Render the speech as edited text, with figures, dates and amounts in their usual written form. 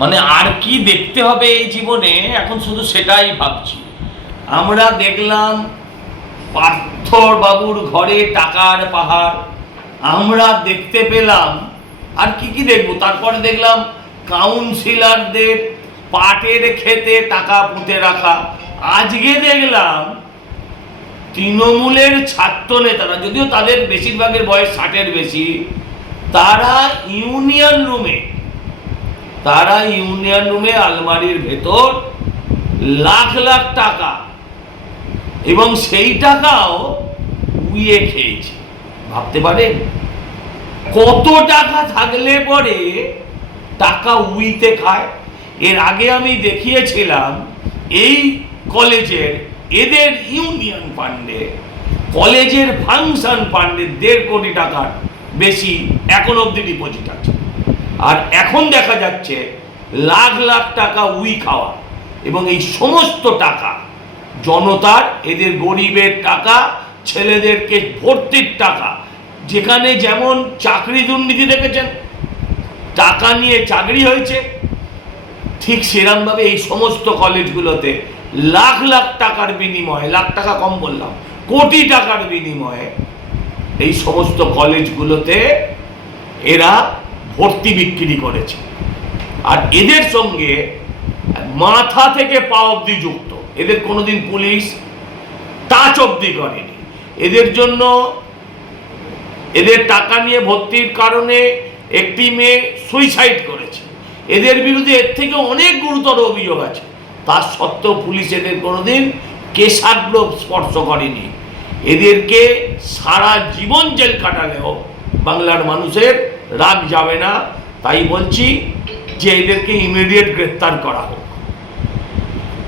মানে আর কি দেখতে হবে এই জীবনে, এখন শুধু সেটাই ভাবছি। আমরা দেখলাম পার্থবাবুর ঘরে টাকার পাহাড়, আমরা দেখতে পেলাম। আর কি কি দেখবো? তারপরে দেখলাম কাউন্সিলরদের পাটের খেতে টাকা পুঁতে রাখা। আজকে দেখলাম তৃণমূলের ছাত্র নেতারা, যদিও তাদের বেশিরভাগের বয়স 60-এর বেশি, তারা ইউনিয়ন রুমে আলমারির ভেতর লাখ লাখ টাকা, এবং সেই টাকাও উইয়ে খেয়েছে। ভাবতে পারেন কত টাকা থাকলে পরে টাকা উইতে খায়। এর আগে আমি দেখিয়েছিলাম এই কলেজের, এদের ইউনিয়ন ফান্ডে, কলেজের ফাংশন ফান্ডে 1.5 কোটি টাকার বেশি এখন অবধি ডিপোজিট আছে। আর এখন দেখা যাচ্ছে লাখ লাখ টাকা উই খাওয়া, এবং এই সমস্ত টাকা জনতার, এদের গরিবের টাকা, ছেলেদেরকে ভর্তির টাকা। যেখানে যেমন চাকরি দুর্নীতি দেখেছেন, টাকা নিয়ে চাকরি হয়েছে, ঠিক সেরকমভাবে এই সমস্ত কলেজগুলোতে লাখ লাখ টাকার বিনিময়ে, লাখ টাকা কম বললাম, কোটি টাকার বিনিময়ে এই সমস্ত কলেজগুলোতে এরা ভর্তি বিক্রি করেছে। আর এদের সঙ্গে মাথা থেকে পা অবধি যুক্ত। এদের কোনোদিন পুলিশ টাচ অবধি করেনি। এদের জন্য, এদের টাকা নিয়ে ভর্তির কারণে একটি মেয়ে সুইসাইড করেছে। এদের বিরুদ্ধে এর থেকে অনেক গুরুতর অভিযোগ আছে। তার সত্ত্বেও পুলিশ এদের কোনোদিন কেশাগ্র স্পর্শ করেনি। এদেরকে সারা জীবন জেল কাটালেও বাংলার মানুষের রাগ যাবে না। তাই বলছি যে এদেরকে ইমিডিয়েট গ্রেফতার করা হোক।